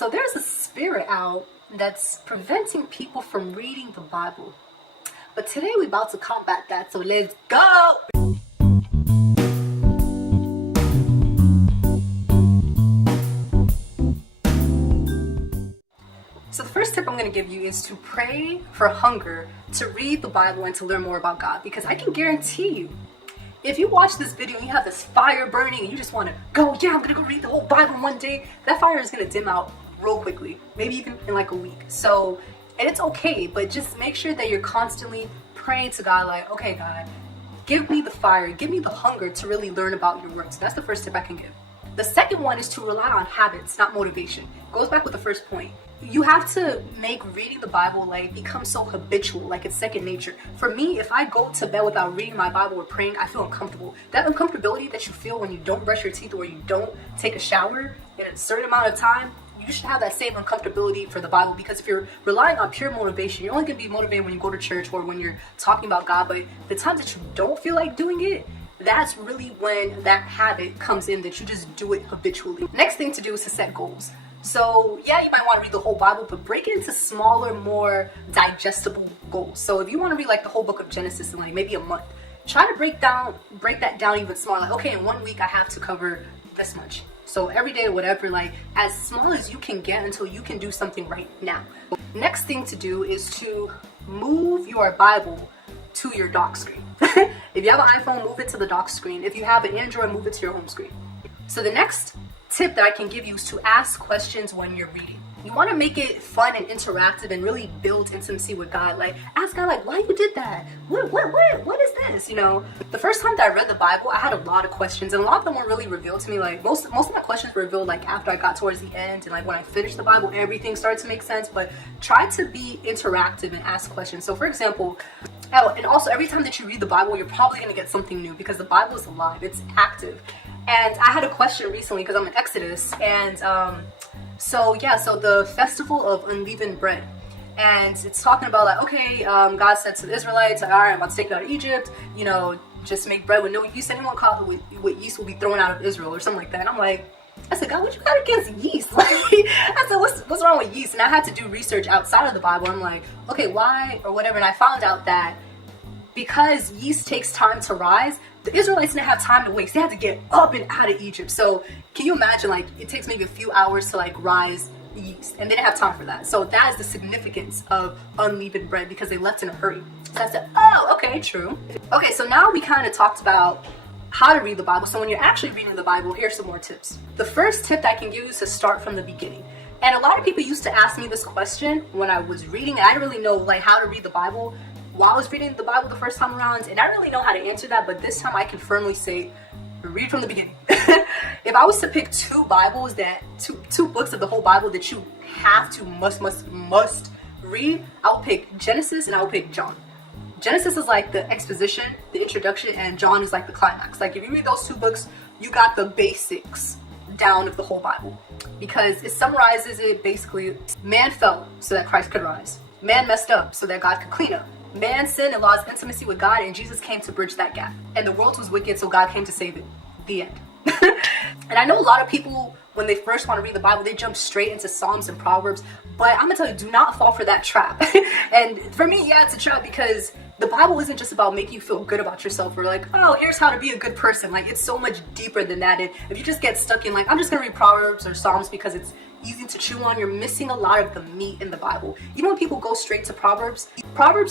So there's a spirit out that's preventing people from reading the Bible. But today we're about to combat that, so let's go! So the first tip I'm going to give you is to pray for hunger to read the Bible and to learn more about God. Because I can guarantee you, if you watch this video and you have this fire burning and you just want to go, yeah, I'm going to go read the whole Bible in one day, that fire is going to dim out real quickly, maybe even in like a week. So, and it's okay, but just make sure that you're constantly praying to God, like, okay, God, give me the fire, give me the hunger to really learn about your words. That's the first tip I can give. The second one is to rely on habits, not motivation. Goes back with the first point. You have to make reading the Bible like become so habitual, like it's second nature. For me, if I go to bed without reading my Bible or praying, I feel uncomfortable. That uncomfortability that you feel when you don't brush your teeth or you don't take a shower in a certain amount of time, you should have that same uncomfortability for the Bible, because if you're relying on pure motivation, you're only going to be motivated when you go to church or when you're talking about God. But the times that you don't feel like doing it, that's really when that habit comes in, that you just do it habitually. Next thing to do is to set goals. So yeah, you might want to read the whole Bible, but break it into smaller, more digestible goals. So if you want to read like the whole book of Genesis in like maybe a month, try to break that down even smaller. Like, okay, in 1 week I have to cover this much. So every day or whatever, like as small as you can get until you can do something right now. Next thing to do is to move your Bible to your dock screen. If you have an iPhone, move it to the dock screen. If you have an Android, move it to your home screen. So the next tip that I can give you is to ask questions when you're reading. You want to make it fun and interactive and really build intimacy with God. Like, ask God, like, why you did that? What is this? You know, the first time that I read the Bible, I had a lot of questions, and a lot of them weren't really revealed to me. Like, most of my questions were revealed like after I got towards the end, and like when I finished the Bible, everything started to make sense. But try to be interactive and ask questions. So for example, and also every time that you read the Bible, you're probably going to get something new, because the Bible is alive, it's active. And I had a question recently because I'm in Exodus, and so the festival of unleavened bread, and it's talking about like, okay, God said to the Israelites, like, all right, I'm about to take you out of Egypt, you know, just make bread with no yeast. Anyone caught with yeast will be thrown out of Israel or something like that. And I'm like, I said, God, what you got against yeast? Like, I said, what's wrong with yeast? And I had to do research outside of the Bible. I'm like, okay, why or whatever. And I found out that because yeast takes time to rise, the Israelites didn't have time to waste. They had to get up and out of Egypt. So can you imagine, like, it takes maybe a few hours to like rise the yeast, and they didn't have time for that. So that is the significance of unleavened bread, because they left in a hurry. So I said, oh, okay, true. Okay, so now we kind of talked about how to read the Bible. So when you're actually reading the Bible, here's some more tips. The first tip that I can give you is to start from the beginning. And a lot of people used to ask me this question when I was reading, and I didn't really know like how to read the Bible while I was reading the Bible the first time around, and I didn't really know how to answer that, but this time I can firmly say, read from the beginning. If I was to pick two books of the whole Bible that you have to must read, I'll pick Genesis and I'll pick John. Genesis is like the exposition, the introduction, and John is like the climax. Like if you read those two books, you got the basics down of the whole Bible, because it summarizes it basically. Man fell so that Christ could rise. Man messed up so that God could clean up. Man sinned and lost intimacy with God, and Jesus came to bridge that gap. And the world was wicked, so God came to save it. The end. And I know a lot of people, when they first want to read the Bible, they jump straight into Psalms and Proverbs, but I'm gonna tell you, do not fall for that trap. And for me, yeah, it's a trap, because the Bible isn't just about making you feel good about yourself, or like, oh, here's how to be a good person. Like, it's so much deeper than that. And if you just get stuck in like, I'm just gonna read Proverbs or Psalms because it's easy to chew on, you're missing a lot of the meat in the Bible. Even when people go straight to Proverbs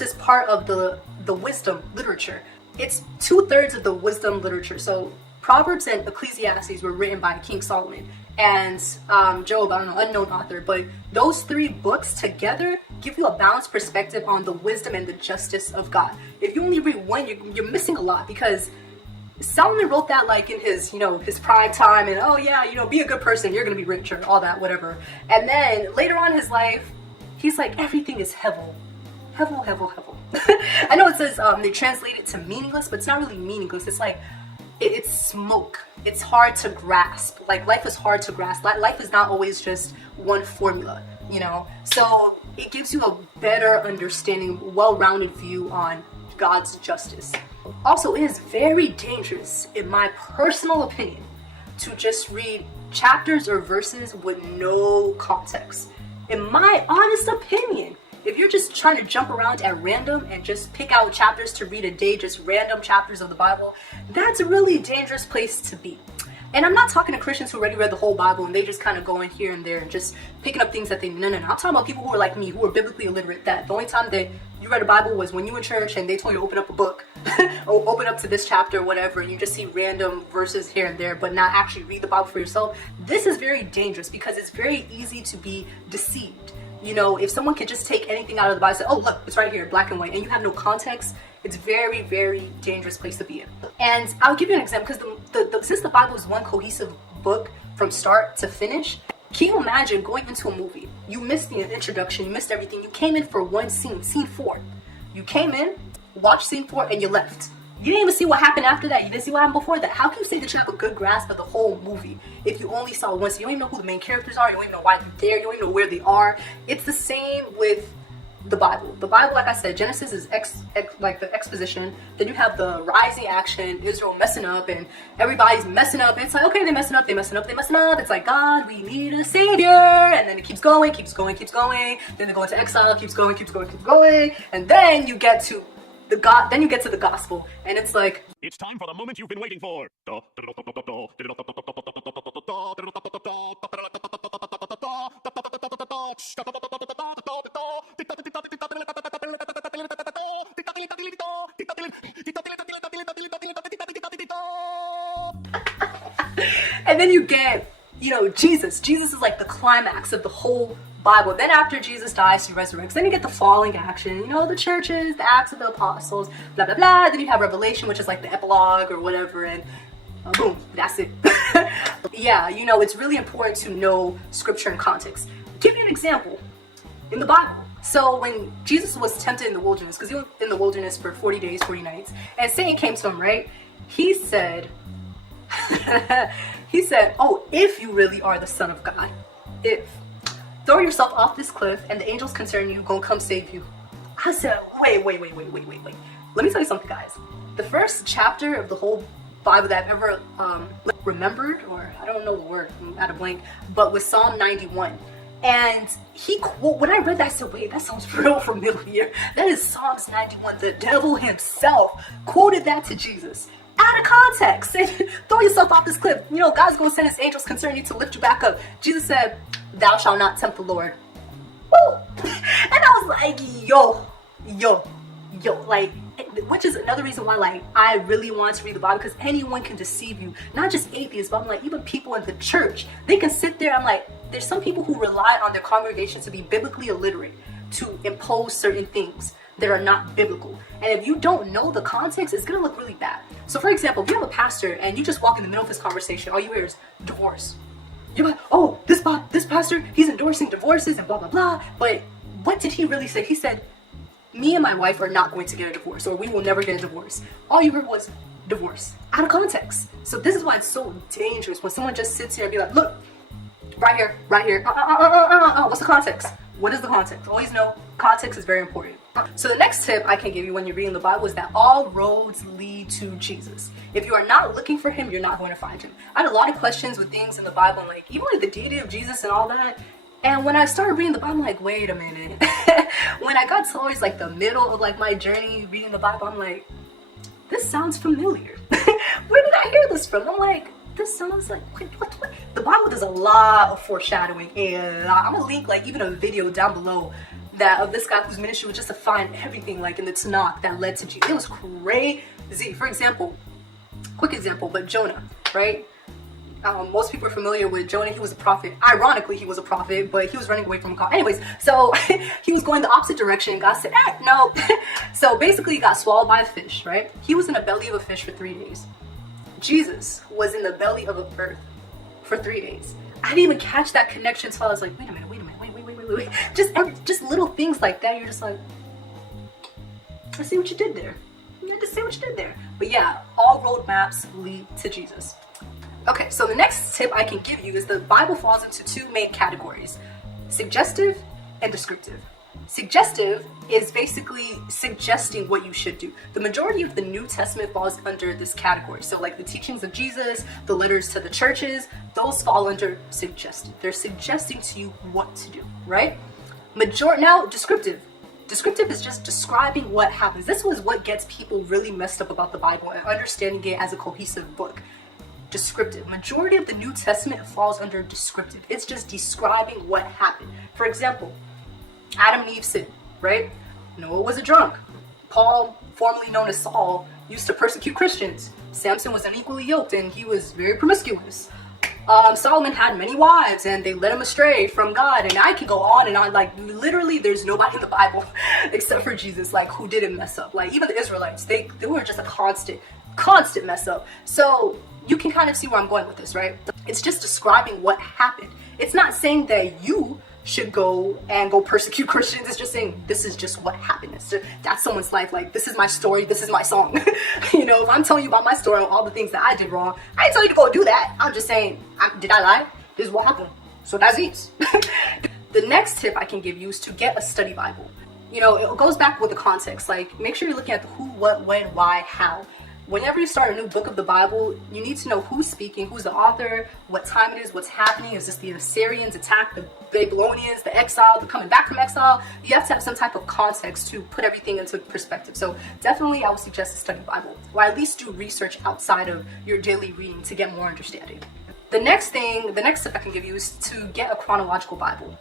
is part of the wisdom literature. It's 2/3 of the wisdom literature. So Proverbs and Ecclesiastes were written by King Solomon, and Job, I don't know, unknown author, but those three books together give you a balanced perspective on the wisdom and the justice of God. If you only read one, you're missing a lot, because Solomon wrote that like in his, his prime time, and oh yeah, be a good person, you're gonna be rich, or all that, whatever. And then later on in his life, he's like, everything is hevel. I know it says they translate it to meaningless, but it's not really meaningless. It's like, it's smoke. It's hard to grasp. Like, life is hard to grasp. Life is not always just one formula, So it gives you a better understanding, well-rounded view on God's justice. Also, it is very dangerous, in my personal opinion, to just read chapters or verses with no context. In my honest opinion, if you're just trying to jump around at random and just pick out chapters to read a day, just random chapters of the Bible, that's a really dangerous place to be. And I'm not talking to Christians who already read the whole Bible and they just kind of go in here and there and just picking up things that they, no. I'm talking about people who are like me, who are biblically illiterate, that the only time that you read a Bible was when you were in church and they told you to open up a book or open up to this chapter or whatever, and you just see random verses here and there, but not actually read the Bible for yourself. This is very dangerous because it's very easy to be deceived. You know, if someone could just take anything out of the Bible and say, oh, look, it's right here, black and white, and you have no context, it's very, very dangerous place to be in. And I'll give you an example, because since the Bible is one cohesive book from start to finish, can you imagine going into a movie? You missed the introduction, you missed everything. You came in for one scene, scene 4. You came in, watched scene 4, and you left. You didn't even see what happened after that. You didn't see what happened before that. How can you say that you have a good grasp of the whole movie if you only saw one scene? You don't even know who the main characters are. You don't even know why they're there. You don't even know where they are. It's the same with the Bible. The Bible, like I said, Genesis is like the exposition. Then you have the rising action, Israel messing up, and everybody's messing up. It's like, okay, they're messing up, they messing up, they messing up. It's like, God, we need a savior. And then it keeps going, keeps going, keeps going. Then they go into exile, keeps going, keeps going, keeps going. And then you get to the gospel, and it's like, it's time for the moment you've been waiting for. and then you get, you know, Jesus. Jesus is like the climax of the whole Bible. Then after Jesus dies, he resurrects. Then you get the falling action, you know, the churches, the Acts of the Apostles, blah, blah, blah. Then you have Revelation, which is like the epilogue or whatever, and boom, that's it. Yeah, you know, it's really important to know scripture and context. Give you an example in the Bible. So when Jesus was tempted in the wilderness, because he was in the wilderness for 40 days, 40 nights, and Satan came to him, right? He said, oh, if you really are the Son of God, if, throw yourself off this cliff and the angels concerning you gonna come save you. I said, wait. Let me tell you something, guys. The first chapter of the whole Bible that I've ever remembered, or I don't know the word, I'm at a blank, but was Psalm 91. And when I read that, I said, wait, that sounds real familiar. That is Psalms 91. The devil himself quoted that to Jesus. Out of context. Said, throw yourself off this cliff. You know, God's going to send his angels concerning you to lift you back up. Jesus said, thou shalt not tempt the Lord. Woo! And I was like, yo, like, which is another reason why, like, I really want to read the Bible, because anyone can deceive you. Not just atheists, but I'm like, even people in the church, they can sit there. I'm like, there's some people who rely on their congregation to be biblically illiterate, to impose certain things that are not biblical. And if you don't know the context, it's gonna look really bad. So for example, if you have a pastor and you just walk in the middle of this conversation, all you hear is divorce. You're like, oh, this pastor, he's endorsing divorces and blah, blah, blah. But what did he really say? He said, me and my wife are not going to get a divorce, or we will never get a divorce. All you heard was divorce, out of context. So this is why it's so dangerous when someone just sits here and be like, look, right here. What's the context? What is the context? Always know context is very important. So the next tip I can give you when you're reading the Bible is that all roads lead to Jesus. If you are not looking for him, you're not going to find him. I had a lot of questions with things in the Bible, like even like the deity of Jesus and all that. And when I started reading the Bible, I'm like, wait a minute. When I got towards like the middle of like my journey reading the Bible, I'm like, this sounds familiar. Where did I hear this from? I'm like, this sounds like, wait, what? The Bible does a lot of foreshadowing, and I'm gonna link like even a video down below that of this guy whose ministry was just to find everything like in the Tanakh that led to Jesus. It was crazy. For example, quick example, but Jonah, right? Most people are familiar with Jonah. He was a prophet. Ironically, he was a prophet, but he was running away from God. Anyways, so he was going the opposite direction. God said, no. So basically, he got swallowed by a fish, right? He was in the belly of a fish for 3 days. Jesus was in the belly of a earth for 3 days. I didn't even catch that connection until I was like, wait a minute. Just little things like that. You're just like, I see what you did there. But yeah, all roadmaps lead to Jesus. Okay, so the next tip I can give you is the Bible falls into two main categories: suggestive and descriptive. Suggestive is basically suggesting what you should do. The majority of the New Testament falls under this category. So like the teachings of Jesus, the letters to the churches, those fall under suggestive. They're suggesting to you what to do, right? Now, descriptive. Descriptive is just describing what happens. This was what gets people really messed up about the Bible and understanding it as a cohesive book. Descriptive. Majority of the New Testament falls under descriptive. It's just describing what happened. For example, Adam and Eve sinned, right? Noah was a drunk. Paul, formerly known as Saul, used to persecute Christians. Samson was unequally yoked and he was very promiscuous. Solomon had many wives and they led him astray from God. And I could go on and on. Like literally there's nobody in the Bible except for Jesus, like who didn't mess up. Like even the Israelites, they were just a constant mess up. So you can kind of see where I'm going with this, right? It's just describing what happened. It's not saying that you should go persecute Christians. It's just saying this is just what happened. That's someone's life. Like this is my story. This is my song. You know, if I'm telling you about my story and all the things that I did wrong, I didn't tell you to go do that. I'm just saying, did I lie? This is what happened. So that's it. The next tip I can give you is to get a study Bible. You know, it goes back with the context. Like make sure you're looking at the who, what, when, why, how. Whenever you start a new book of the Bible, you need to know who's speaking, who's the author, what time it is, what's happening. Is this the Assyrians attack, the Babylonians, the exile, the coming back from exile? You have to have some type of context to put everything into perspective. So definitely I would suggest a study Bible, or at least do research outside of your daily reading to get more understanding. The next tip I can give you is to get a chronological Bible.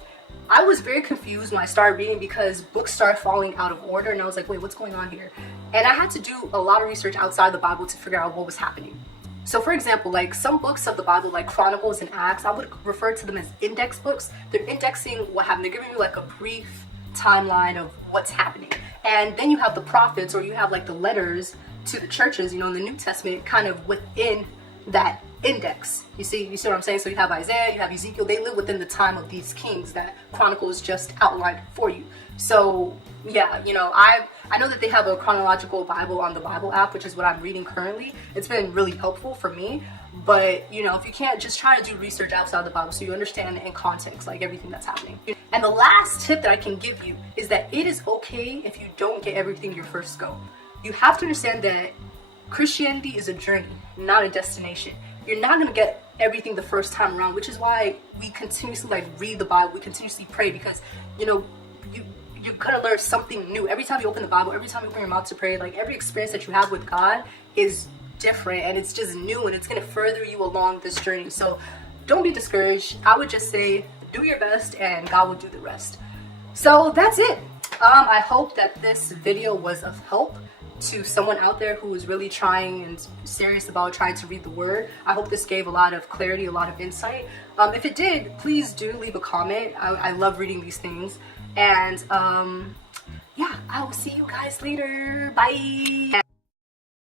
I was very confused when I started reading because books started falling out of order and I was like, wait, what's going on here? And I had to do a lot of research outside the Bible to figure out what was happening. So for example, like some books of the Bible, like Chronicles and Acts, I would refer to them as index books. They're indexing what happened. They're giving you like a brief timeline of what's happening. And then you have the prophets, or you have like the letters to the churches, you know, in the New Testament, kind of within that index. You see what I'm saying? So you have Isaiah, you have Ezekiel. They live within the time of these kings that Chronicles just outlined for you. So yeah, you know, I know that they have a chronological Bible on the Bible app, which is what I'm reading currently. It's been really helpful for me. But you know, if you can't, just try to do research outside the Bible so you understand in context like everything that's happening. And the last tip that I can give you is that it is okay if you don't get everything your first go. You have to understand that Christianity is a journey, not a destination. You're not going to get everything the first time around, which is why we continuously like read the Bible, we continuously pray, because you know, you're gonna learn something new every time you open the Bible, every time you open your mouth to pray. Like every experience that you have with God is different and it's just new and it's gonna further you along this journey. So don't be discouraged. I would just say do your best and God will do the rest. So that's it. I hope that this video was of help to someone out there who is really trying and serious about trying to read the word. I hope this gave a lot of clarity, a lot of insight. If it did, please do leave a comment. I love reading these things. And yeah, I will see you guys later. Bye.